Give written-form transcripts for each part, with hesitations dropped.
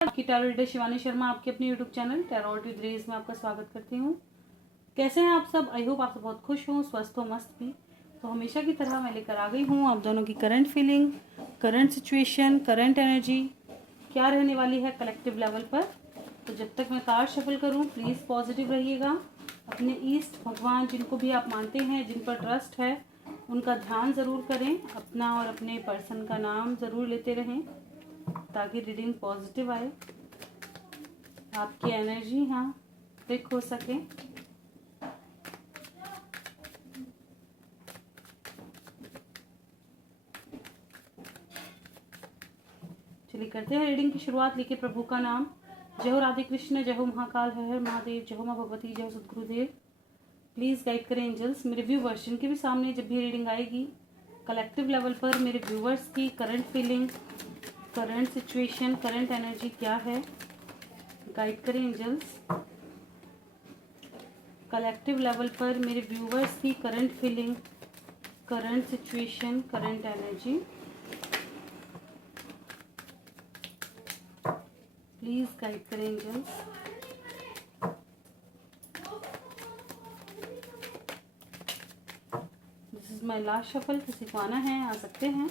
आपकी tarot reader Shivani Sharma आपके अपने यूट्यूब चैनल टैरोट विद रेज में आपका स्वागत करती हूँ। कैसे हैं आप सब? आई होप आप सब बहुत खुश हो, स्वस्थ हो, मस्त भी। तो हमेशा की तरह मैं लेकर आ गई हूँ आप दोनों की current feeling, current situation, current energy क्या रहने वाली है कलेक्टिव लेवल पर। तो जब तक मैं कार्ड शफल करूँ प्लीज़ पॉजिटिव रहिएगा। अपने ईष्ट भगवान जिनको भी आप मानते हैं, जिन पर ट्रस्ट है, उनका ध्यान ज़रूर करें। अपना और अपने पर्सन का नाम ज़रूर लेते रहें ताकि रीडिंग पॉजिटिव आए, आपकी एनर्जी यहाँ पिक हो सके। चलिए करते हैं रीडिंग की शुरुआत। लिखे प्रभु का नाम। जय हो राधे कृष्ण, जय हो महाकाल, हर हर महादेव, जय हो माँ भगवती, जय हो सदगुरुदेव। प्लीज़ गाइड करें एंजल्स। मेरे व्यूवर्स जिनके भी सामने जब भी रीडिंग आएगी कलेक्टिव लेवल पर, मेरे व्यूवर्स की current feeling, current situation, current energy क्या है, गाइड करें एंजल्स। कलेक्टिव लेवल पर मेरे व्यूवर्स की current feeling, current situation, current energy please guide करें angels. This is my last shuffle. किसी को आना है आ सकते हैं।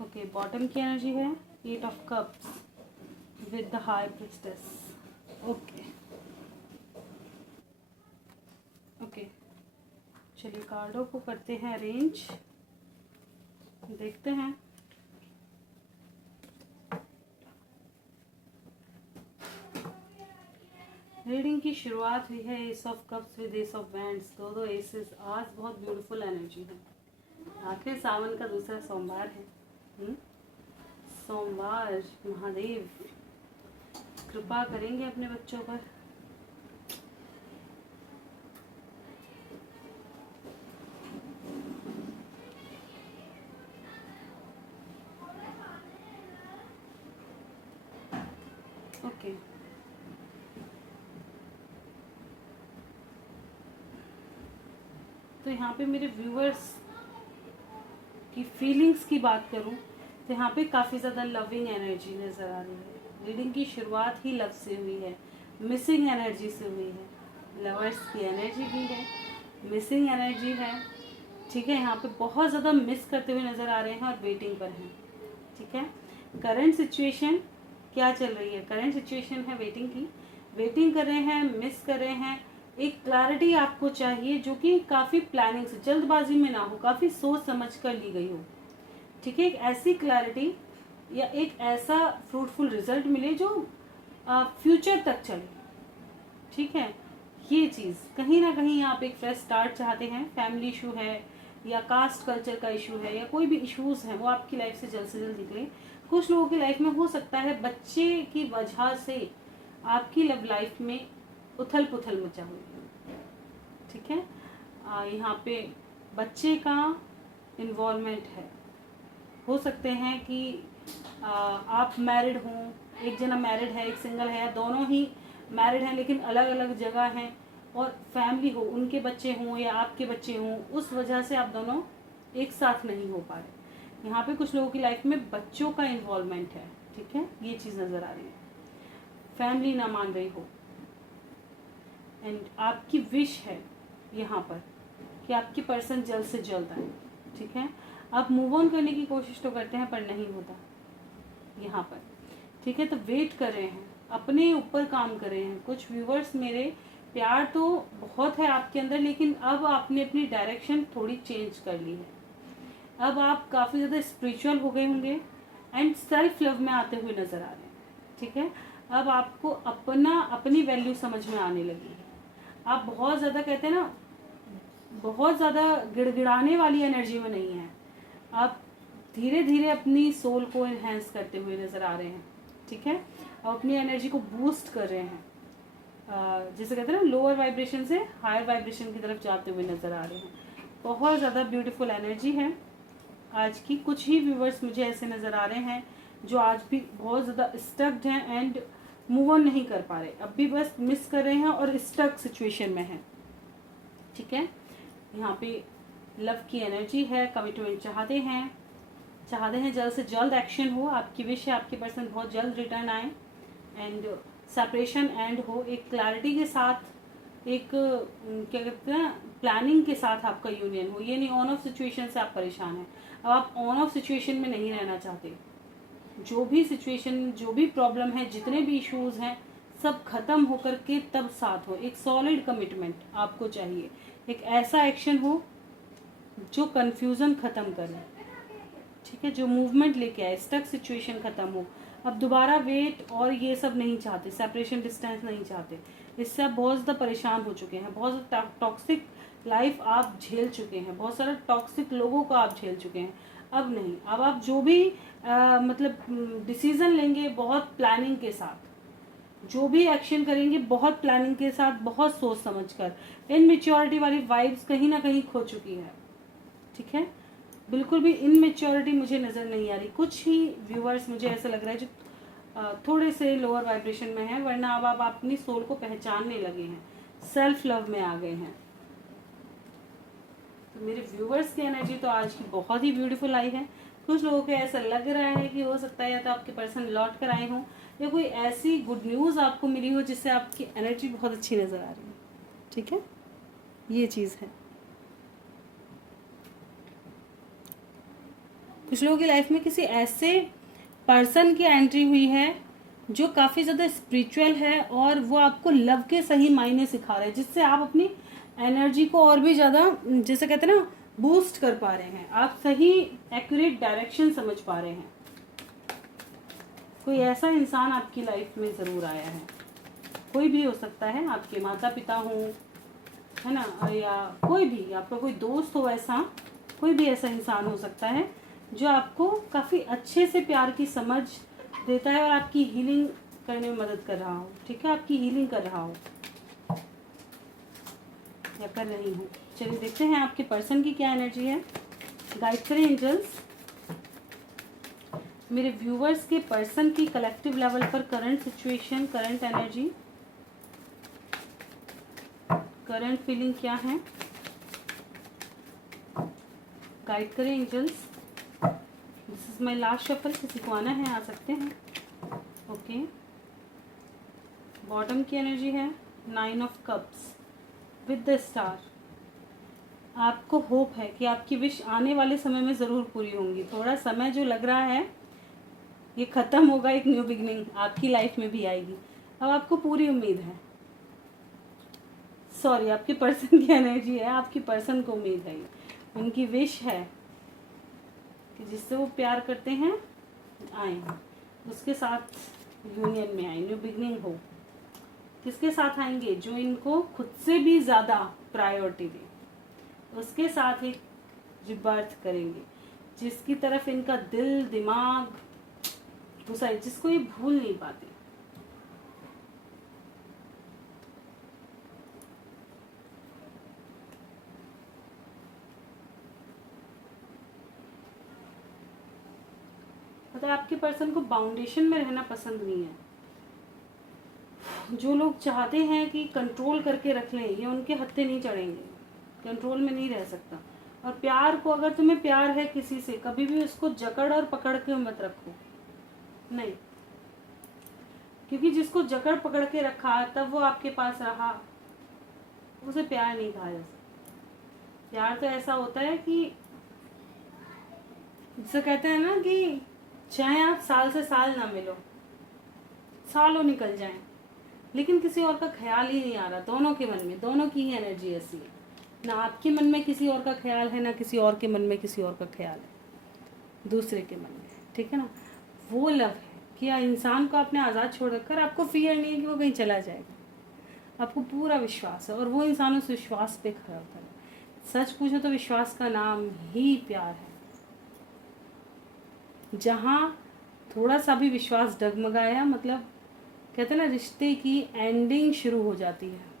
ओके, बॉटम की एनर्जी है 8 of cups with the high priestess. Okay okay, चलिए कार्डों को करते हैं अरेंज, देखते हैं। रीडिंग की शुरुआत हुई है S of cups with S of wands, दो एसेस। आज बहुत ब्यूटीफुल एनर्जी है। आखिर सावन का दूसरा सोमवार है। सोमवार महादेव कृपा करेंगे अपने बच्चों पर। ओके, तो यहाँ पे मेरे व्यूअर्स की फीलिंग्स की बात करूँ तो यहाँ पे काफ़ी ज़्यादा लविंग एनर्जी नज़र आ रही है। रीडिंग की शुरुआत ही लव से हुई है, मिसिंग एनर्जी से हुई है। लवर्स की एनर्जी भी है, मिसिंग एनर्जी है। ठीक है, यहाँ पे बहुत ज़्यादा मिस करते हुए नज़र आ रहे हैं और वेटिंग पर हैं। ठीक है, करंट सिचुएशन क्या चल रही है? करंट सिचुएशन है वेटिंग की। वेटिंग कर रहे हैं, मिस कर रहे हैं। एक क्लैरिटी आपको चाहिए जो कि काफ़ी प्लानिंग से, जल्दबाजी में ना हो, काफ़ी सोच समझ कर ली गई हो। ठीक है, एक ऐसी क्लैरिटी या एक ऐसा फ्रूटफुल रिजल्ट मिले जो फ्यूचर तक चले। ठीक है, ये चीज़ कहीं ना कहीं आप एक फ्रेश स्टार्ट चाहते हैं। फैमिली इशू है या कास्ट कल्चर का इशू है या कोई भी इश्यूज हैं वो आपकी लाइफ से जल्द निकले। कुछ लोगों की लाइफ में हो सकता है बच्चे की वजह से आपकी लव लाइफ में उथल पुथल मचा हुई है। ठीक है, यहाँ पे बच्चे का इन्वॉल्वमेंट है। हो सकते हैं कि आप मैरिड हों, एक जना मैरिड है, एक सिंगल है, दोनों ही मैरिड हैं लेकिन अलग अलग जगह हैं, और फैमिली हो, उनके बच्चे हों या आपके बच्चे हों, उस वजह से आप दोनों एक साथ नहीं हो पा रहे। यहाँ पे कुछ लोगों की लाइफ में बच्चों का इन्वॉल्वमेंट है। ठीक है, ये चीज़ नज़र आ रही है। फैमिली ना मान रही हो एंड आपकी विश है यहाँ पर कि आपकी पर्सन जल्द से जल्द आए। ठीक है, आप मूव ऑन करने की कोशिश तो करते हैं पर नहीं होता यहाँ पर। ठीक है, तो वेट कर रहे हैं, अपने ऊपर काम कर रहे हैं। कुछ व्यूवर्स मेरे, प्यार तो बहुत है आपके अंदर लेकिन अब आपने अपनी डायरेक्शन थोड़ी चेंज कर ली है। अब आप काफ़ी ज़्यादा स्पिरिचुअल हो गए होंगे एंड सेल्फ लव में आते हुए नज़र आ रहे हैं। ठीक है, अब आपको अपनी वैल्यू समझ में आने लगी है। आप बहुत ज़्यादा कहते हैं ना, बहुत ज़्यादा गिड़गिड़ाने वाली एनर्जी में नहीं है। आप धीरे धीरे अपनी सोल को एनहेंस करते हुए नज़र आ रहे हैं। ठीक है, और अपनी एनर्जी को बूस्ट कर रहे हैं। जैसे कहते हैं ना, लोअर वाइब्रेशन से हायर वाइब्रेशन की तरफ जाते हुए नज़र आ रहे हैं। बहुत ज़्यादा ब्यूटीफुल एनर्जी है आज की। कुछ ही व्यूवर्स मुझे ऐसे नज़र आ रहे हैं जो आज भी बहुत ज़्यादा स्टक्ड हैं एंड मूव ऑन नहीं कर पा रहे, अब भी बस मिस कर रहे हैं और स्टक सिचुएशन में हैं। ठीक है, यहाँ पे लव की एनर्जी है, कमिटमेंट चाहते हैं, चाहते हैं जल्द से जल्द एक्शन हो, आपकी विश है आपके पर्सन बहुत जल्द रिटर्न आए एंड सेपरेशन एंड हो, एक क्लैरिटी के साथ, एक क्या कहते हैं प्लानिंग के साथ आपका यूनियन हो। ये नहीं ऑन ऑफ सिचुएशन से आप परेशान हैं, अब आप ऑन ऑफ सिचुएशन में नहीं रहना चाहते। जो भी सिचुएशन, जो भी प्रॉब्लम है, जितने भी इश्यूज हैं, सब खत्म होकर के तब साथ हो। एक सॉलिड कमिटमेंट आपको चाहिए, एक ऐसा एक्शन हो जो कंफ्यूजन खत्म करे, ठीक है, जो मूवमेंट लेके आए, स्टक सिचुएशन खत्म हो। अब दोबारा वेट और ये सब नहीं चाहते, सेपरेशन डिस्टेंस नहीं चाहते। इससे आप बहुत ज़्यादा परेशान हो चुके हैं, बहुत ज़्यादा टॉक्सिक लाइफ आप झेल चुके हैं, बहुत सारे टॉक्सिक लोगों को आप झेल चुके हैं। अब नहीं, अब आप जो भी मतलब डिसीजन लेंगे बहुत प्लानिंग के साथ, जो भी एक्शन करेंगे बहुत प्लानिंग के साथ, बहुत सोच समझ कर। इनमेच्योरिटी वाली वाइब्स कहीं ना कहीं खो चुकी है, ठीक है, बिल्कुल भी इनमेच्योरिटी मुझे नज़र नहीं आ रही। कुछ ही व्यूअर्स मुझे ऐसा लग रहा है जो थोड़े से लोअर वाइब्रेशन में है, वरना अब आप अपनी सोल को पहचानने लगे हैं, सेल्फ लव में आ गए हैं। तो मेरे व्यूअर्स की एनर्जी तो आज की बहुत ही ब्यूटीफुल आई है। कुछ लोगों को ऐसा लग रहा है कि हो सकता है या तो आपके पर्सन लौट कर आए हों, या कोई ऐसी गुड न्यूज़ आपको मिली हो जिससे आपकी एनर्जी बहुत अच्छी नज़र आ रही है, ठीक है, ये चीज़ है। कुछ लोगों की लाइफ में किसी ऐसे पर्सन की एंट्री हुई है जो काफ़ी ज़्यादा स्पिरिचुअल है और वो आपको लव के सही मायने सिखा रहा है, जिससे आप अपनी एनर्जी को और भी ज़्यादा, जैसे कहते हैं ना, बूस्ट कर पा रहे हैं, आप सही एक्यूरेट डायरेक्शन समझ पा रहे हैं। कोई ऐसा इंसान आपकी लाइफ में ज़रूर आया है, कोई भी हो सकता है, आपके माता पिता हों, है ना, या कोई भी आपका कोई दोस्त हो, ऐसा कोई भी ऐसा इंसान हो सकता है जो आपको काफ़ी अच्छे से प्यार की समझ देता है और आपकी हीलिंग करने में मदद कर रहा हो, ठीक है, आपकी हीलिंग कर रहा हो या कर रही हूँ। चलिए देखते हैं आपके पर्सन की क्या एनर्जी है। गाइड करें एंजल्स मेरे व्यूवर्स के पर्सन की कलेक्टिव लेवल पर current situation, current energy, current feeling क्या है। गाइड करें angels. This is my last shuffle, किसी को आना है आ सकते हैं। ओके, बॉटम की एनर्जी है 9 of cups with the star. आपको होप है कि आपकी विश आने वाले समय में ज़रूर पूरी होंगी। थोड़ा समय जो लग रहा है ये ख़त्म होगा, एक न्यू बिगनिंग आपकी लाइफ में भी आएगी। अब आपको पूरी उम्मीद है, सॉरी आपके पर्सन की एनर्जी है, आपकी पर्सन को उम्मीद है, उनकी विश है कि जिससे वो प्यार करते हैं आए, उसके साथ यूनियन में आए, न्यू बिगनिंग हो। किसके साथ आएंगे? जो इनको खुद से भी ज़्यादा प्रायोरिटी दे, उसके साथ एक रिबर्थ करेंगे, जिसकी तरफ इनका दिल दिमाग घुसा है, जिसको ये भूल नहीं पाते। मतलब आपके पर्सन को बाउंडेशन में रहना पसंद नहीं है। जो लोग चाहते हैं कि कंट्रोल करके रख लें, ये उनके हत्थे नहीं चढ़ेंगे, कंट्रोल में नहीं रह सकता। और प्यार को, अगर तुम्हें प्यार है किसी से, कभी भी उसको जकड़ और पकड़ के मत रखो, नहीं, क्योंकि जिसको जकड़ पकड़ के रखा तब वो आपके पास रहा, उसे प्यार नहीं कहा जा सकता। प्यार तो ऐसा होता है कि जिसे कहते हैं ना कि चाहे आप साल से साल ना मिलो, सालों निकल जाएं, लेकिन किसी और का ख्याल ही नहीं आ रहा दोनों के मन में। दोनों की ही एनर्जी ऐसी है, ना आपके मन में किसी और का ख्याल है, ना किसी और के मन में किसी और का ख्याल है, दूसरे के मन में, ठीक है ना। वो लव है कि इंसान को आपने आज़ाद छोड़ रखकर, आपको फियर नहीं है कि वो कहीं चला जाएगा, आपको पूरा विश्वास है और वो इंसान उस विश्वास पे खड़ा होता है। सच पूछो तो विश्वास का नाम ही प्यार है। जहाँ थोड़ा सा भी विश्वास डगमगाया, मतलब कहते हैं ना, रिश्ते की एंडिंग शुरू हो जाती है।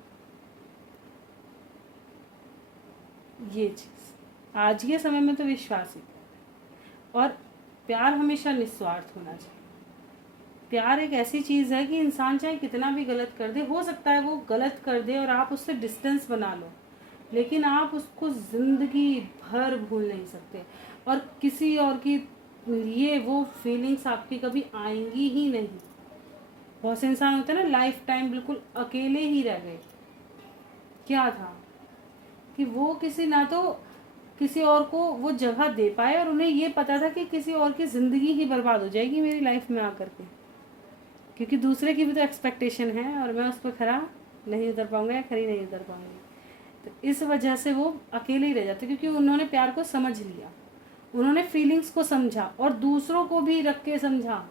ये चीज़ आज के समय में तो विश्वास ही, और प्यार हमेशा निस्वार्थ होना चाहिए। प्यार एक ऐसी चीज़ है कि इंसान चाहे कितना भी गलत कर दे, हो सकता है वो गलत कर दे और आप उससे डिस्टेंस बना लो, लेकिन आप उसको ज़िंदगी भर भूल नहीं सकते। और किसी और की ये वो फीलिंग्स आपकी कभी आएंगी ही नहीं। बहुत से इंसान होते हैं ना, लाइफ टाइम बिल्कुल अकेले ही रह गए। क्या था कि वो किसी ना तो किसी और को वो जगह दे पाए, और उन्हें ये पता था कि किसी और की ज़िंदगी ही बर्बाद हो जाएगी मेरी लाइफ में आकर के, क्योंकि दूसरे की भी तो एक्सपेक्टेशन है और मैं उस पर खरा नहीं उतर पाऊंगा या खरी नहीं उतर पाऊंगी। तो इस वजह से वो अकेले ही रह जाते, क्योंकि उन्होंने प्यार को समझ लिया, उन्होंने फीलिंग्स को समझा और दूसरों को भी रख के समझा,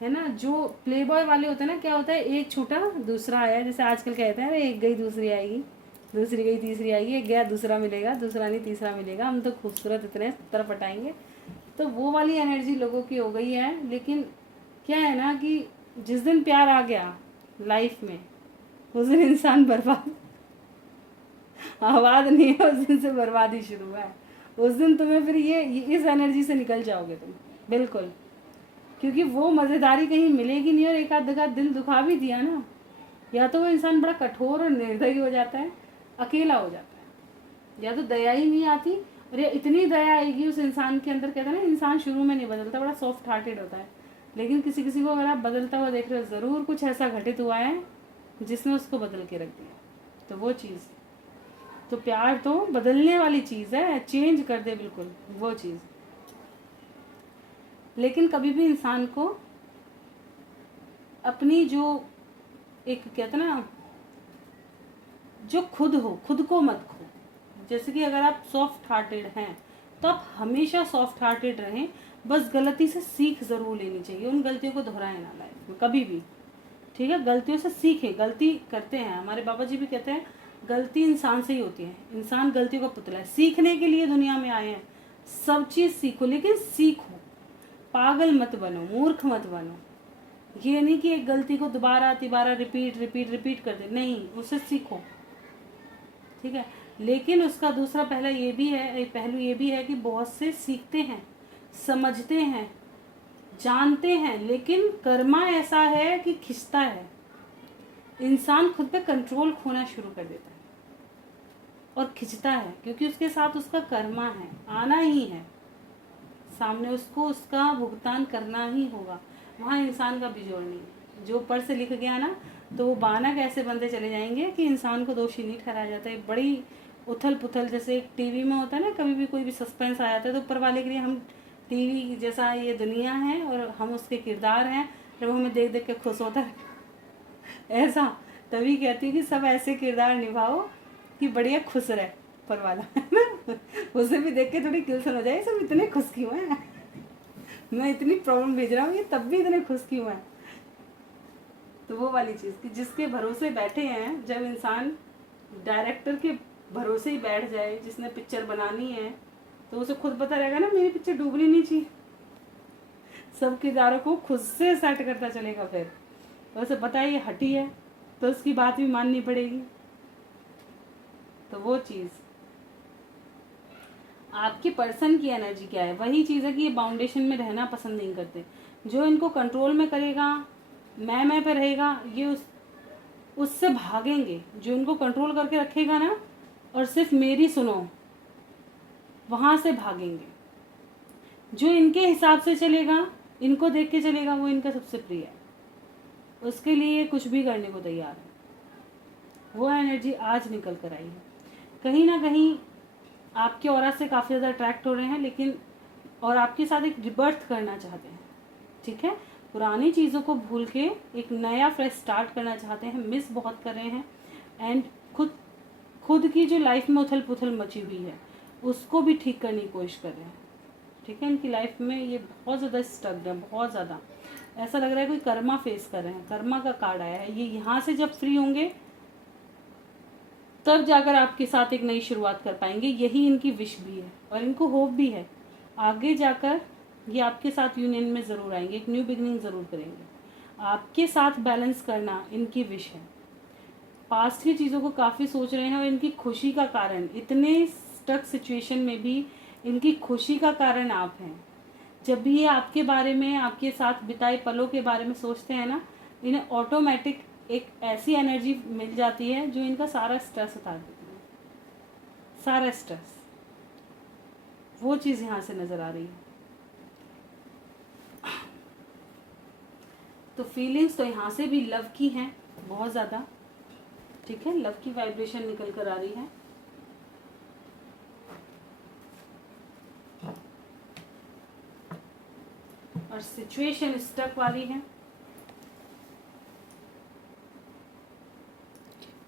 है ना। जो प्ले बॉय वाले होते हैं ना, क्या होता है, एक छूटा दूसरा आया, जैसे आजकल कहते हैं अरे एक गई दूसरी आएगी, दूसरी गई तीसरी आएगी, एक गया दूसरा मिलेगा, दूसरा नहीं तीसरा मिलेगा, हम तो खूबसूरत इतने तरफ हटाएंगे। तो वो वाली एनर्जी लोगों की हो गई है। लेकिन क्या है ना कि जिस दिन प्यार आ गया लाइफ में, उस दिन इंसान बर्बाद आबाद नहीं है, उस दिन से बर्बादी शुरू है। उस दिन तुम्हें फिर ये इस एनर्जी से निकल जाओगे तुम, बिल्कुल। क्योंकि वो मज़ेदारी कहीं मिलेगी नहीं, और एक आध दिल दुखा भी दिया ना, या तो वो इंसान बड़ा कठोर और निर्दयी हो जाता है, अकेला हो जाता है, या तो दया ही नहीं आती, और या इतनी दया आएगी उस इंसान के अंदर। कहते हैं ना, इंसान शुरू में नहीं बदलता, बड़ा सॉफ्ट हार्टेड होता है, लेकिन किसी किसी को अगर आप बदलता हुआ देख रहे हो, ज़रूर कुछ ऐसा घटित हुआ है जिसने उसको बदल के रख दिया। तो वो चीज़, तो प्यार तो बदलने वाली चीज़ है, चेंज कर दे बिल्कुल वो चीज़। लेकिन कभी भी इंसान को अपनी जो एक कहते ना, जो खुद हो, खुद को मत खो। जैसे कि अगर आप सॉफ्ट हार्टेड हैं तो आप हमेशा सॉफ्ट हार्टेड रहें, बस गलती से सीख ज़रूर लेनी चाहिए, उन गलतियों को दोहराएं ना लाइफ में कभी भी, ठीक है। गलतियों से सीखें, गलती करते हैं, हमारे बाबा जी भी कहते हैं गलती इंसान से ही होती है, इंसान गलतियों का पुतला है। सीखने के लिए दुनिया में आए हैं, सब चीज़ सीखो, लेकिन सीखो, पागल मत बनो, मूर्ख मत बनो। ये नहीं कि एक गलती को दोबारा तिबारा रिपीट रिपीट रिपीट कर दे, नहीं, उससे सीखो, ठीक है। लेकिन उसका दूसरा पहला ये भी है, एक पहलू ये भी है कि बहुत से सीखते हैं, समझते हैं, जानते हैं, लेकिन कर्मा ऐसा है कि खिंचता है, इंसान खुद पे कंट्रोल खोना शुरू कर देता है और खिंचता है, क्योंकि उसके साथ उसका कर्मा है, आना ही है सामने, उसको उसका भुगतान करना ही होगा। वहाँ इंसान का बिजोड़ नहीं है। जो ऊपर से लिख गया ना, तो वो बानक ऐसे बनते चले जाएंगे कि इंसान को दोषी नहीं ठहराया जाता है। बड़ी उथल पुथल, जैसे एक टीवी में होता है ना, कभी भी कोई भी सस्पेंस आ जाता है तो ऊपर वाले के लिए हम टीवी जैसा ये दुनिया है और हम उसके किरदार हैं, जब हमें देख देख के खुश होता है ऐसा। तभी कहती हूँ कि सब ऐसे किरदार निभाओ कि बढ़िया खुश रहे ऊपर वाला, है ना। उसे भी देख के थोड़ी किलसन हो जाए, सब इतने खुश क्यों हैं, मैं इतनी प्रॉब्लम भेज रहा हूँ, ये तब भी इतने खुश क्यों हैं। तो वो वाली चीज़ कि जिसके भरोसे बैठे हैं, जब इंसान डायरेक्टर के भरोसे ही बैठ जाए, जिसने पिक्चर बनानी है, तो उसे खुद पता रहेगा ना मेरी पिक्चर डूबनी नहीं चाहिए, सब किरदारों को खुद से सेट करता चलेगा। फिर उसे पता है ये हटी है, तो उसकी बात भी माननी पड़ेगी। तो वो चीज़, आपकी पर्सन की एनर्जी क्या है, वही चीज़ है कि ये बाउंडेशन में रहना पसंद नहीं करते। जो इनको कंट्रोल में करेगा, मैं पे रहेगा, ये उससे भागेंगे। जो इनको कंट्रोल करके रखेगा ना, और सिर्फ मेरी सुनो, वहाँ से भागेंगे। जो इनके हिसाब से चलेगा, इनको देख के चलेगा, वो इनका सबसे प्रिय है, उसके लिए कुछ भी करने को तैयार है। वो एनर्जी आज निकल कर आई है। कहीं ना कहीं आपके ऑरा से काफ़ी ज़्यादा अट्रैक्ट हो रहे हैं, लेकिन और आपके साथ एक रिबर्थ करना चाहते हैं, ठीक है। पुरानी चीज़ों को भूल के एक नया फ्रेश स्टार्ट करना चाहते हैं, मिस बहुत कर रहे हैं, एंड खुद की जो लाइफ में उथल पुथल मची हुई है उसको भी ठीक करने की कोशिश कर रहे हैं, ठीक है। इनकी लाइफ में ये बहुत ज़्यादा स्टक्ड है, बहुत ज़्यादा ऐसा लग रहा है कोई कर्मा फेस कर रहे हैं, कर्मा का कार्ड आया है। ये यहाँ से जब फ्री होंगे तब जाकर आपके साथ एक नई शुरुआत कर पाएंगे, यही इनकी विश भी है, और इनको होप भी है आगे जाकर ये आपके साथ यूनियन में ज़रूर आएंगे, एक न्यू बिगनिंग ज़रूर करेंगे। आपके साथ बैलेंस करना इनकी विश है। पास्ट की चीज़ों को काफ़ी सोच रहे हैं, और इनकी खुशी का कारण, इतने स्टक सिचुएशन में भी इनकी खुशी का कारण आप हैं। जब भी ये आपके बारे में, आपके साथ बिताए पलों के बारे में सोचते हैं ना, इन्हें ऑटोमेटिक एक ऐसी एनर्जी मिल जाती है जो इनका सारा स्ट्रेस उतार देती है, सारा स्ट्रेस। वो चीज़ यहाँ से नज़र आ रही है। तो फीलिंग्स तो यहाँ से भी लव की हैं बहुत ज़्यादा, ठीक है, लव की वाइब्रेशन निकल कर आ रही है। और सिचुएशन स्टक वाली है।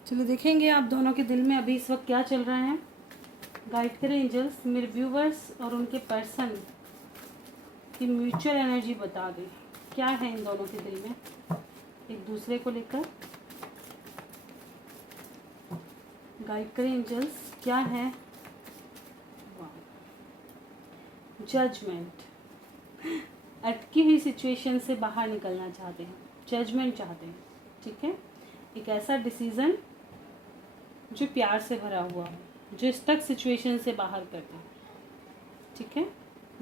चलिए देखेंगे आप दोनों के दिल में अभी इस वक्त क्या चल रहा है। गाइड करें एंजल्स, मेरे व्यूवर्स और उनके पर्सन की म्यूचुअल एनर्जी बता दें, क्या है इन दोनों के दिल में एक दूसरे को लेकर। गाइड करें एंजल्स, क्या है। जजमेंट, अटकी हुई सिचुएशन से बाहर निकलना चाहते हैं, जजमेंट चाहते हैं, ठीक है, एक ऐसा डिसीजन जो प्यार से भरा हुआ हो, जो स्टक सिचुएशन से बाहर कर दे, ठीक है।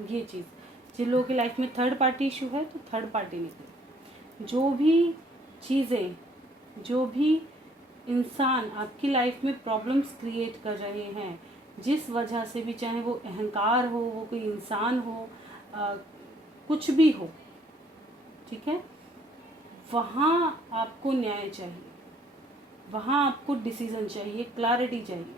ये चीज़ जिन लोगों की लाइफ में थर्ड पार्टी इशू है तो थर्ड पार्टी निकले। जो भी चीज़ें, जो भी इंसान आपकी लाइफ में प्रॉब्लम्स क्रिएट कर रहे हैं, जिस वजह से भी, चाहे वो अहंकार हो, वो कोई इंसान हो, कुछ भी हो, ठीक है, वहाँ आपको न्याय चाहिए, वहाँ आपको डिसीजन चाहिए, क्लैरिटी चाहिए,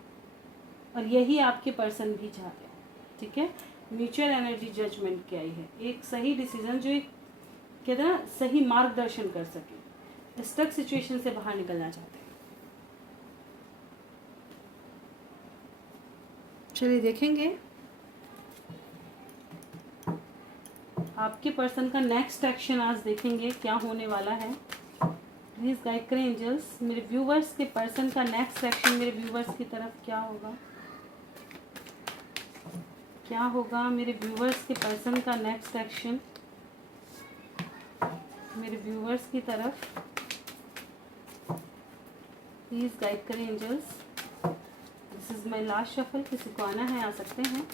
और यही आपके पर्सन भी चाहते हैं, ठीक है। म्यूचुअल एनर्जी जजमेंट क्या है, एक सही डिसीजन जो एक कहते हैं ना सही मार्गदर्शन कर सके, स्टक सिचुएशन से बाहर निकलना चाहते हैं। चलिए देखेंगे आपके पर्सन का नेक्स्ट एक्शन आज देखेंगे क्या होने वाला है। प्लीज गाइड करें एंजल्स, मेरे व्यूवर्स के पर्सन का नेक्स्ट एक्शन मेरे व्यूवर्स की तरफ क्या होगा, क्या होगा मेरे व्यूवर्स के पर्सन का नेक्स्ट एक्शन मेरे व्यूवर्स की तरफ। प्लीज गाइड करें angels, this is my last shuffle, किसी को आना है आ सकते हैं।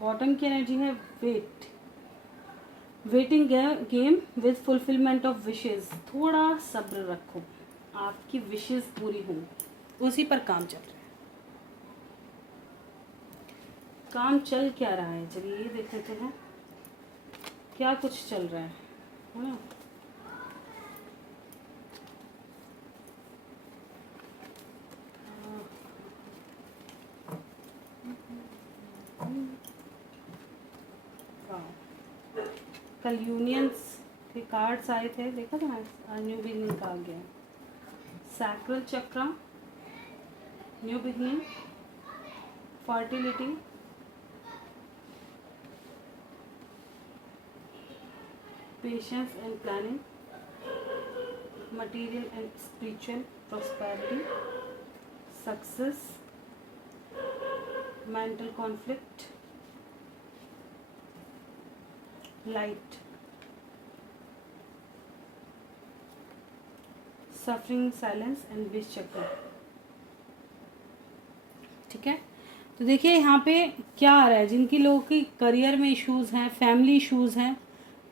बॉटम की एनर्जी है wait, waiting game with fulfilment of wishes. थोड़ा सब्र रखो, आपकी विशेस पूरी हों, उसी पर काम चल रहा है। काम चल क्या रहा है, चलिए ये देख लेते हैं क्या कुछ चल रहा है ना। कल यूनियंस के कार्ड्स आए थे, देखा था ना, न्यू बिगनिंग का आ गया। सैक्रल चक्र, new beginning, fertility, patience and planning, material and spiritual prosperity, success, mental conflict, light, suffering, silence and wish चक्र, ठीक है। तो देखिए यहाँ पे क्या आ रहा है, जिनकी लोगों की करियर में इश्यूज हैं, फैमिली इश्यूज हैं,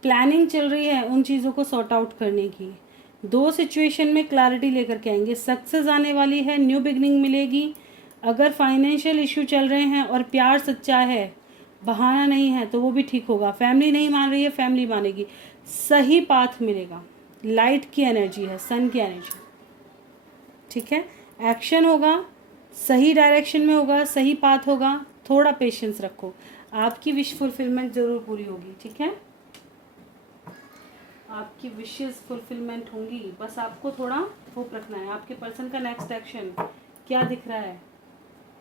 प्लानिंग चल रही है उन चीज़ों को सॉर्ट आउट करने की। दो सिचुएशन में क्लैरिटी लेकर के आएंगे, सक्सेस आने वाली है, न्यू बिगनिंग मिलेगी। अगर फाइनेंशियल इशू चल रहे हैं और प्यार सच्चा है, बहाना नहीं है, तो वो भी ठीक होगा। फैमिली नहीं मान रही है, फैमिली मानेगी, सही पाथ मिलेगा। लाइट की एनर्जी है, सन की एनर्जी, ठीक है। एक्शन होगा, सही डायरेक्शन में होगा, सही पाथ होगा। थोड़ा पेशेंस रखो, आपकी विश फुलफिलमेंट जरूर पूरी होगी, ठीक है। आपकी विशेस फुलफिलमेंट होंगी, बस आपको थोड़ा होप रखना है। आपके पर्सन का नेक्स्ट एक्शन क्या दिख रहा है,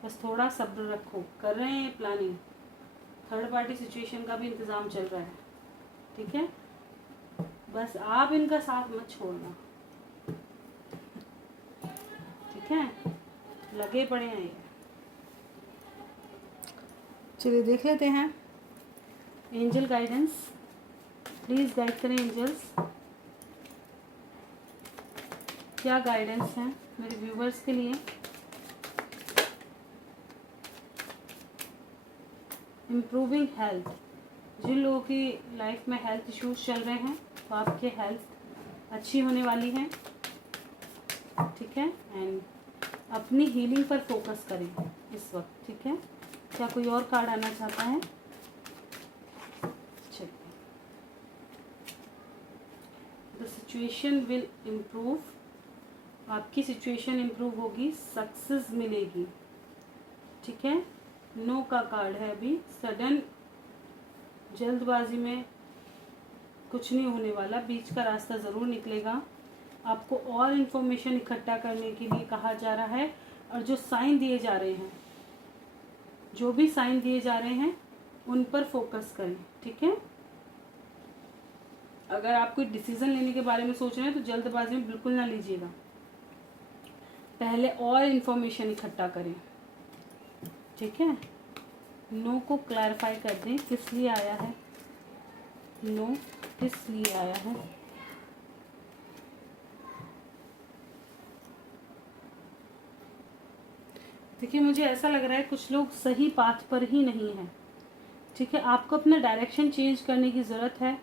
बस थोड़ा सब्र रखो। कर रहे हैं प्लानिंग, थर्ड पार्टी सिचुएशन का भी इंतज़ाम चल रहा है, ठीक है। बस आप इनका साथ मत छोड़ना, ठीक है, लगे पड़े हैं ये। चलिए देख लेते हैं एंजल गाइडेंस, प्लीज गाइड करें एंजल्स, क्या गाइडेंस है मेरे व्यूवर्स के लिए। इम्प्रूविंग हेल्थ, जिन लोगों की लाइफ में हेल्थ इश्यूज चल रहे हैं तो आपके हेल्थ अच्छी होने वाली है, ठीक है। एंड अपनी हीलिंग पर फोकस करें इस वक्त, ठीक है। क्या कोई और कार्ड आना चाहता है? सिचुएशन विल इम्प्रूव, आपकी सिचुएशन इम्प्रूव होगी, सक्सेस मिलेगी, ठीक है। नो का कार्ड है अभी। सडन जल्दबाजी में कुछ नहीं होने वाला, बीच का रास्ता ज़रूर निकलेगा। आपको और इन्फॉर्मेशन इकट्ठा करने के लिए कहा जा रहा है, और जो साइन दिए जा रहे हैं, जो भी साइन दिए जा रहे हैं उन पर फोकस करें, ठीक है। अगर आप कोई डिसीजन लेने के बारे में सोच रहे हैं तो जल्दबाजी में बिल्कुल ना लीजिएगा, पहले और इन्फॉर्मेशन इकट्ठा करें, ठीक है। नो को क्लैरिफाई कर दें, किस लिए आया है नो, किस लिए आया है। देखिए, मुझे ऐसा लग रहा है कुछ लोग सही पाथ पर ही नहीं हैं, ठीक है। आपको अपना डायरेक्शन चेंज करने की ज़रूरत है,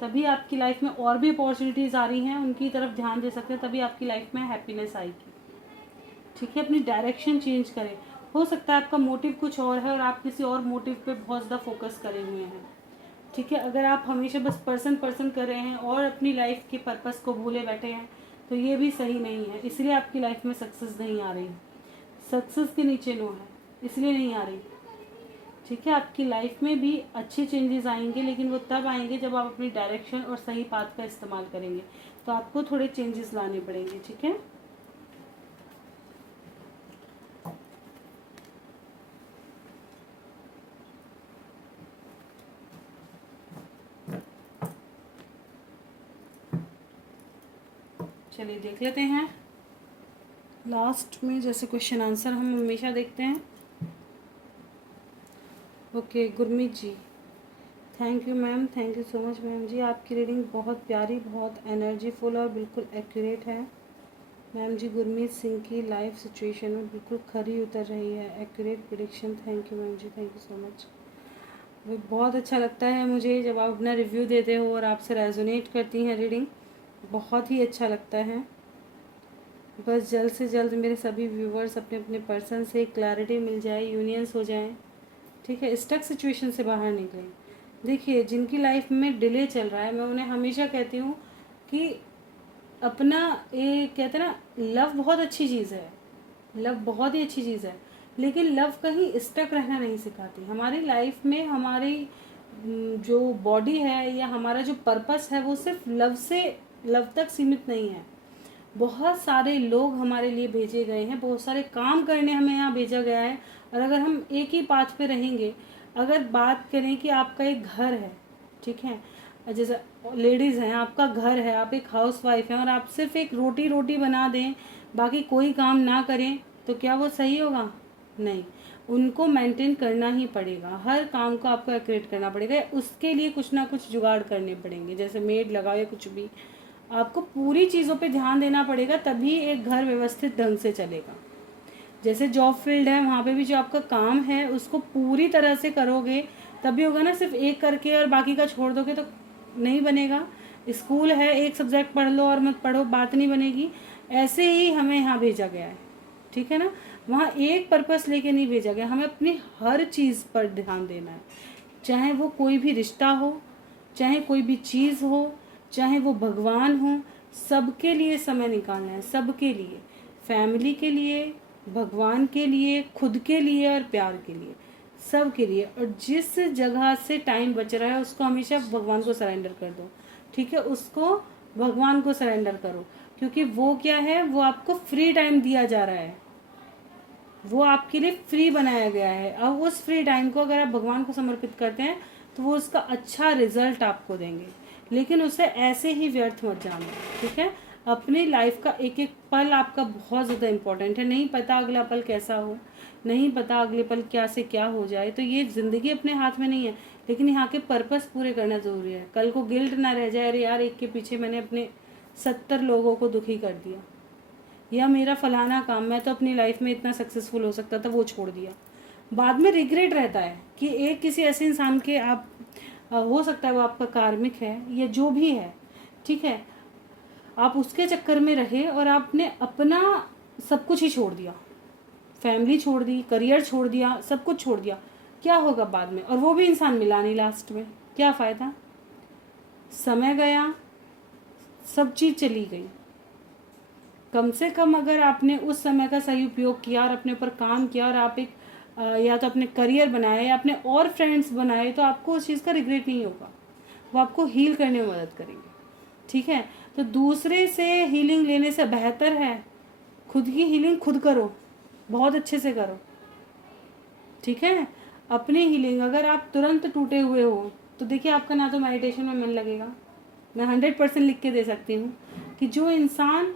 तभी आपकी लाइफ में और भी अपॉर्चुनिटीज़ आ रही हैं, उनकी तरफ ध्यान दे सकते हैं, तभी आपकी लाइफ में हैप्पीनेस आएगी, ठीक है। अपनी डायरेक्शन चेंज करें। हो सकता है आपका मोटिव कुछ और है और आप किसी और मोटिव पे बहुत ज़्यादा फोकस करे हुए हैं, ठीक है। अगर आप हमेशा बस पर्सन कर रहे हैं और अपनी लाइफ के पर्पस को भूले बैठे हैं तो ये भी सही नहीं है, इसलिए आपकी लाइफ में सक्सेस नहीं आ रही। सक्सेस के नीचे नो है, इसलिए नहीं आ रही, ठीक है। आपकी लाइफ में भी अच्छे चेंजेस आएंगे, लेकिन वो तब आएंगे जब आप अपनी डायरेक्शन और सही पाथ का इस्तेमाल करेंगे, तो आपको थोड़े चेंजेस लाने पड़ेंगे, ठीक है। चलिए देख लेते हैं लास्ट में, जैसे क्वेश्चन आंसर हम हमेशा देखते हैं। Okay Gurmeet ji, thank you ma'am, thank you so much ma'am जी। आपकी रीडिंग बहुत प्यारी, बहुत एनर्जीफुल और बिल्कुल एक्यूरेट है मैम जी। गुरमीत सिंह की लाइफ सिचुएशन में बिल्कुल खरी उतर रही है, accurate prediction. Thank you ma'am ji, thank you so much. वो बहुत अच्छा लगता है मुझे जब आप अपना रिव्यू देते हो और आपसे रेजोनेट करती हैं रीडिंग, बहुत ही अच्छा लगता है। बस जल्द से जल्द मेरे सभी व्यूवर्स अपने अपने पर्सन से क्लैरिटी मिल जाए, यूनियंस हो जाएं, ठीक है, स्टक सिचुएशन से बाहर निकलें। देखिए, जिनकी लाइफ में डिले चल रहा है, मैं उन्हें हमेशा कहती हूँ कि अपना, ये कहते हैं ना, लव बहुत अच्छी चीज़ है, लव बहुत ही अच्छी चीज़ है, लेकिन लव कहीं स्टक रहना नहीं सिखाती। हमारी लाइफ में हमारी जो बॉडी है या हमारा जो पर्पस है वो सिर्फ लव तक सीमित नहीं है। बहुत सारे लोग हमारे लिए भेजे गए हैं, बहुत सारे काम करने हमें यहाँ भेजा गया है, और अगर हम एक ही पाथ पे रहेंगे, अगर बात करें कि आपका एक घर है, ठीक है, जैसे लेडीज़ हैं, आपका घर है, आप एक हाउस वाइफ हैं और आप सिर्फ एक रोटी बना दें, बाकी कोई काम ना करें, तो क्या वो सही होगा? नहीं, उनको मेंटेन करना ही पड़ेगा, हर काम को आपको एक्यूरेट करना पड़ेगा, उसके लिए कुछ ना कुछ जुगाड़ करने पड़ेंगे, जैसे मेड लगाओ या कुछ भी, आपको पूरी चीज़ों पे ध्यान देना पड़ेगा, तभी एक घर व्यवस्थित ढंग से चलेगा। जैसे जॉब फील्ड है, वहाँ पे भी जो आपका काम है उसको पूरी तरह से करोगे तभी होगा ना, सिर्फ एक करके और बाकी का छोड़ दोगे तो नहीं बनेगा। स्कूल है, एक सब्जेक्ट पढ़ लो और मत पढ़ो, बात नहीं बनेगी। ऐसे ही हमें यहाँ भेजा गया है, ठीक है ना, वहाँ एक पर्पस लेके नहीं भेजा गया, हमें अपनी हर चीज़ पर ध्यान देना है, चाहे वो कोई भी रिश्ता हो, चाहे कोई भी चीज़ हो, चाहे वो भगवान हो, सबके लिए समय निकालना है, सबके लिए, फैमिली के लिए, भगवान के लिए, खुद के लिए और प्यार के लिए, सब के लिए। और जिस जगह से टाइम बच रहा है उसको हमेशा भगवान को सरेंडर कर दो, ठीक है, उसको भगवान को सरेंडर करो, क्योंकि वो क्या है, वो आपको फ्री टाइम दिया जा रहा है, वो आपके लिए फ्री बनाया गया है। अब उस फ्री टाइम को अगर आप भगवान को समर्पित करते हैं तो वो उसका अच्छा रिजल्ट आपको देंगे, लेकिन उसे ऐसे ही व्यर्थ मत जाना, ठीक है। अपनी लाइफ का एक एक पल आपका बहुत ज़्यादा इम्पोर्टेंट है, नहीं पता अगला पल कैसा हो, नहीं पता अगले पल क्या से क्या हो जाए, तो ये ज़िंदगी अपने हाथ में नहीं है, लेकिन यहाँ के पर्पस पूरे करना ज़रूरी है। कल को गिल्ट ना रह जाए, अरे यार एक के पीछे मैंने अपने 70 लोगों को दुखी कर दिया, या मेरा फलाना काम, मैं तो अपनी लाइफ में इतना सक्सेसफुल हो सकता था, वो छोड़ दिया। बाद में रिग्रेट रहता है कि एक किसी ऐसे इंसान के आप हो सकता है वो आपका कार्मिक है या जो भी है, ठीक है, आप उसके चक्कर में रहे और आपने अपना सब कुछ ही छोड़ दिया, फैमिली छोड़ दी, करियर छोड़ दिया, सब कुछ छोड़ दिया, क्या होगा बाद में? और वो भी इंसान मिला नहीं लास्ट में, क्या फ़ायदा? समय गया, सब चीज़ चली गई। कम से कम अगर आपने उस समय का सही उपयोग किया और अपने ऊपर काम किया और आप एक या तो अपने करियर बनाए या अपने और फ्रेंड्स बनाए, तो आपको उस चीज़ का रिग्रेट नहीं होगा, वो आपको हील करने में मदद करेंगे। ठीक है, तो दूसरे से हीलिंग लेने से बेहतर है खुद की हीलिंग खुद करो, बहुत अच्छे से करो। ठीक है, अपनी हीलिंग अगर आप तुरंत टूटे हुए हो तो देखिए आपका ना तो मेडिटेशन में मन लगेगा। मैं 100% लिख के दे सकती हूँ कि जो इंसान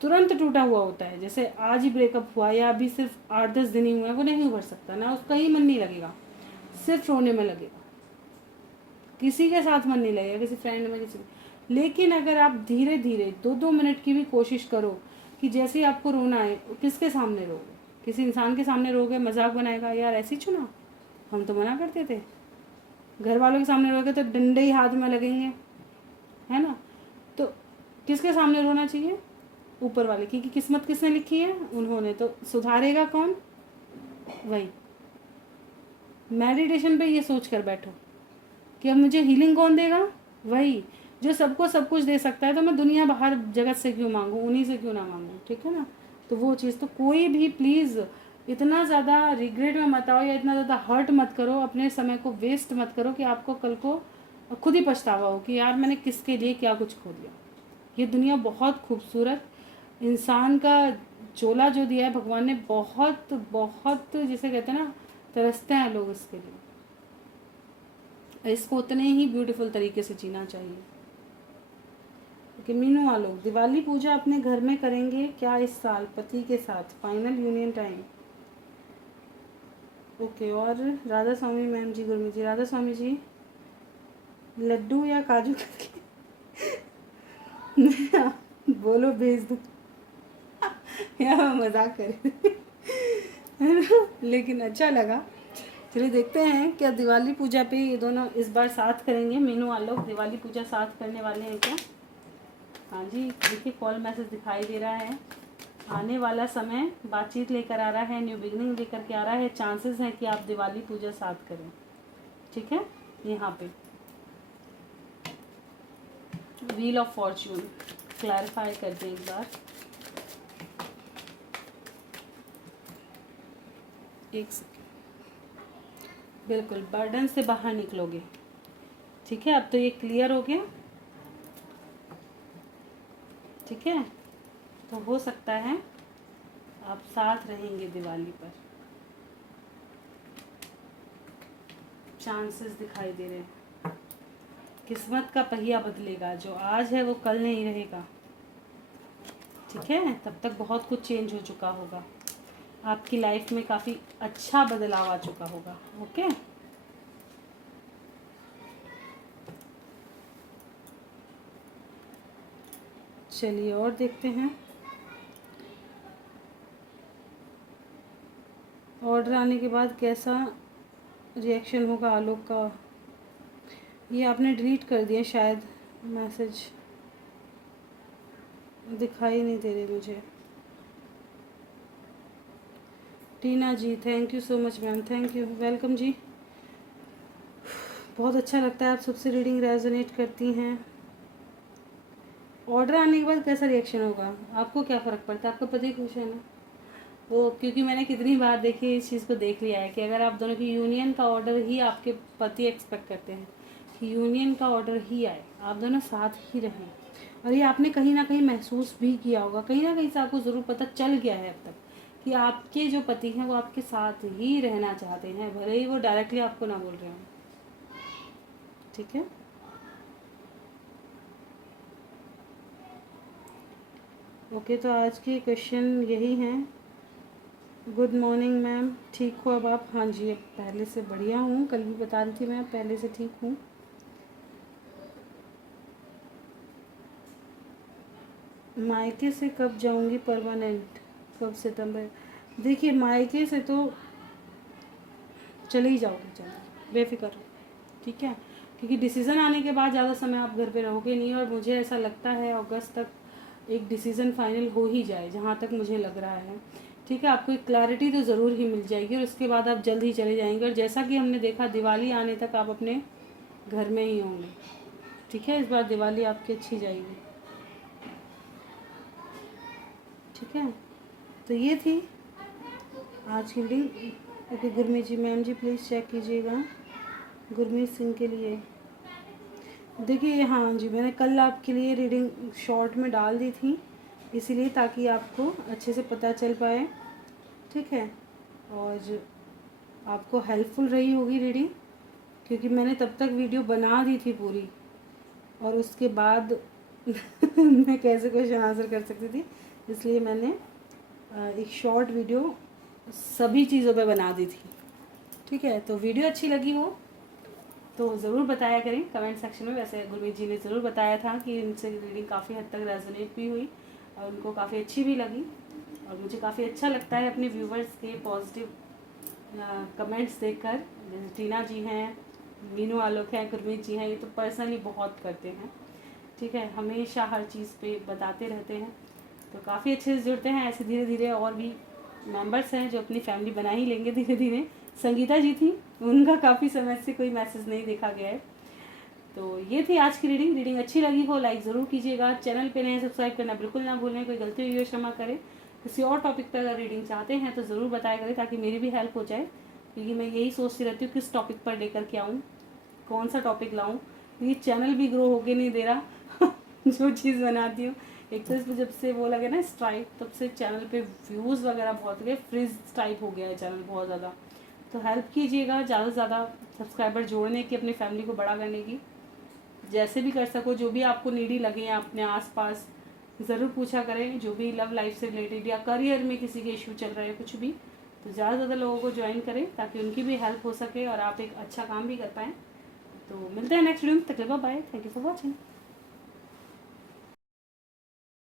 तुरंत टूटा हुआ होता है, जैसे आज ही ब्रेकअप हुआ या अभी सिर्फ 8-10 दिन ही हुआ है, वो नहीं उभर सकता, ना उसका ही मन नहीं लगेगा, सिर्फ रोने में लगेगा, किसी के साथ मन नहीं लगेगा, किसी फ्रेंड में, किसी। लेकिन अगर आप धीरे धीरे 2-2 मिनट की भी कोशिश करो कि जैसे ही आपको रोना है, किसके सामने रोगे, किसी इंसान के सामने रोगे, मजाक बनाएगा, यार ऐसी चुना, हम तो मना करते थे। घर वालों के सामने रोगे तो डंडे ही हाथ में लगेंगे, है ना। तो किसके सामने रोना चाहिए, ऊपर वाले की, किस्मत किसने लिखी है, उन्होंने। तो सुधारेगा कौन, वही। मेडिटेशन पे ये सोच कर बैठो कि अब मुझे हीलिंग कौन देगा, वही जो सबको सब कुछ दे सकता है, तो मैं दुनिया बाहर जगत से क्यों मांगूँ, उन्हीं से क्यों ना मांगूँ। ठीक है ना, तो वो चीज़। तो कोई भी प्लीज़ इतना ज़्यादा रिग्रेट में मत आओ या इतना ज़्यादा हर्ट मत करो, अपने समय को वेस्ट मत करो कि आपको कल को खुद ही पछतावा हो कि यार मैंने किसके लिए क्या कुछ खो दिया। ये दुनिया बहुत खूबसूरत, इंसान का चोला जो दिया है भगवान ने, बहुत बहुत, जिसे कहते हैं ना, तरसते हैं लोग इसके लिए। इसको उतने ही ब्यूटीफुल तरीके से जीना चाहिए। कि मीनू आलोक, दिवाली पूजा अपने घर में करेंगे क्या इस साल पति के साथ, फाइनल यूनियन टाइम। ओके। और राधा स्वामी मैम जी, गुरमीत जी, राधा स्वामी जी, लड्डू या काजू कतली बोलो भेज दो या मजाक करे है ना, लेकिन अच्छा लगा। चलिए देखते हैं क्या दिवाली पूजा पे ये दोनों इस बार साथ करेंगे। मीनू आलोक दिवाली पूजा साथ करने वाले हैं क्या। हाँ जी, देखिए कॉल मैसेज दिखाई दे रहा है। आने वाला समय बातचीत लेकर आ रहा है, न्यू बिगनिंग लेकर के आ रहा है। चांसेस हैं कि आप दिवाली पूजा साथ करें। ठीक है, यहाँ पे व्हील ऑफ फॉर्च्यून क्लैरिफाई कर दें एक बार। एक सेकेंड, बिल्कुल बर्डन से बाहर निकलोगे। ठीक है, अब तो ये क्लियर हो गया। ठीक है, तो हो सकता है आप साथ रहेंगे दिवाली पर, चांसेस दिखाई दे रहे हैं। किस्मत का पहिया बदलेगा, जो आज है वो कल नहीं रहेगा। ठीक है, तब तक बहुत कुछ चेंज हो चुका होगा, आपकी लाइफ में काफ़ी अच्छा बदलाव आ चुका होगा। ओके, चलिए और देखते हैं। ऑर्डर आने के बाद कैसा रिएक्शन होगा आलोक का। ये आपने डिलीट कर दिया शायद, मैसेज दिखाई नहीं दे रहे मुझे। Tina ji, thank you so much ma'am, thank you, welcome जी। बहुत अच्छा लगता है, आप सबसे रीडिंग रेजोनेट करती हैं। ऑर्डर आने के बाद कैसा रिएक्शन होगा, आपको क्या फ़र्क पड़ता है, आपका पति खुश है ना। वो क्योंकि मैंने कितनी बार देखी इस चीज़ को देख लिया है कि अगर आप दोनों की यूनियन का ऑर्डर ही आपके पति एक्सपेक्ट करते हैं कि यूनियन का ऑर्डर ही आए, आप दोनों साथ ही रहें, और ये आपने कहीं ना कहीं महसूस भी किया होगा, कहीं ना कहीं से आपको ज़रूर पता चल गया है अब तक कि आपके जो पति हैं वो आपके साथ ही रहना चाहते हैं, भले ही वो डायरेक्टली आपको ना बोल रहे हों। ठीक है, ओके। तो आज के क्वेश्चन यही हैं। गुड मॉर्निंग मैम, ठीक हो अब आप। हाँ जी, अब पहले से बढ़िया हूँ, कल भी बता रही थी मैं, पहले से ठीक हूँ। मायके से कब जाऊँगी परमानेंट, कब, सितंबर। देखिए मायके से तो चले ही जाओगे, चलो बेफिक्र हो। ठीक है, क्योंकि डिसीज़न आने के बाद ज़्यादा समय आप घर पे रहोगे नहीं, और मुझे ऐसा लगता है अगस्त तक एक डिसीज़न फाइनल हो ही जाए, जहाँ तक मुझे लग रहा है। ठीक है, आपको एक क्लैरिटी तो ज़रूर ही मिल जाएगी, और उसके बाद आप जल्द ही चले जाएंगे, और जैसा कि हमने देखा दिवाली आने तक आप अपने घर में ही होंगे। ठीक है, इस बार दिवाली आपकी अच्छी जाएगी। ठीक है, तो ये थी आज की reading. Okay Gurmeet ji, ma'am ji please check कीजिएगा गुरमीत सिंह के लिए। देखिए हाँ जी, मैंने कल आपके लिए रीडिंग शॉर्ट में डाल दी थी, इसीलिए ताकि आपको अच्छे से पता चल पाए, ठीक है, और आपको हेल्पफुल रही होगी रीडिंग, क्योंकि मैंने तब तक वीडियो बना दी थी पूरी, और उसके बाद मैं कैसे क्वेश्चन आंसर कर सकती थी, इसलिए मैंने एक शॉर्ट वीडियो सभी चीज़ों पे बना दी थी, ठीक है। तो वीडियो अच्छी लगी हो तो ज़रूर बताया करें कमेंट सेक्शन में। वैसे गुरमीत जी ने ज़रूर बताया था कि इनसे रीडिंग काफ़ी हद तक रेजोनेट भी हुई और उनको काफ़ी अच्छी भी लगी, और मुझे काफ़ी अच्छा लगता है अपने व्यूवर्स के पॉजिटिव कमेंट्स देखकर। जैसे टीना जी हैं, मीनू आलोक हैं, गुरमीत जी हैं, ये तो पर्सनली बहुत करते हैं, ठीक है, हमेशा हर चीज़ पे बताते रहते हैं, तो काफ़ी अच्छे से जुड़ते हैं। ऐसे धीरे धीरे और भी मेंबर्स हैं जो अपनी फैमिली बना ही लेंगे धीरे धीरे। संगीता जी थी, उनका काफ़ी समय से कोई मैसेज नहीं देखा गया है। तो ये थी आज की रीडिंग अच्छी लगी हो लाइक ज़रूर कीजिएगा, चैनल पे नए सब्सक्राइब करना बिल्कुल ना भूलें, कोई गलती हुई हो क्षमा करें। किसी और टॉपिक पर अगर रीडिंग चाहते हैं तो ज़रूर बताया करें ताकि मेरी भी हेल्प हो जाए, क्योंकि मैं यही सोचती रहती हूँ किस टॉपिक पर लेकर के आऊँ, कौन सा टॉपिक लाऊँ, ये चैनल भी ग्रो होके नहीं दे रहा जो चीज़ बनाती हूँ। एक तो इसमें जब से वो लगे ना स्ट्राइक, तब से चैनल पे व्यूज़ वगैरह बहुत गए, फ्रीज टाइप हो गया है चैनल बहुत ज़्यादा। तो हेल्प कीजिएगा ज़्यादा से ज़्यादा सब्सक्राइबर जोड़ने की, अपनी फैमिली को बड़ा करने की, जैसे भी कर सको। जो भी आपको नीडी लगे अपने आसपास ज़रूर पूछा करें, जो भी लव लाइफ से रिलेटेड या करियर में किसी के इशू चल रहे हैं कुछ भी, तो ज़्यादा से ज़्यादा लोगों को ज्वाइन करें ताकि उनकी भी हेल्प हो सके और आप एक अच्छा काम भी कर पाएँ। तो मिलते हैं नेक्स्ट वीडियो में, तक bye, thank you for watching.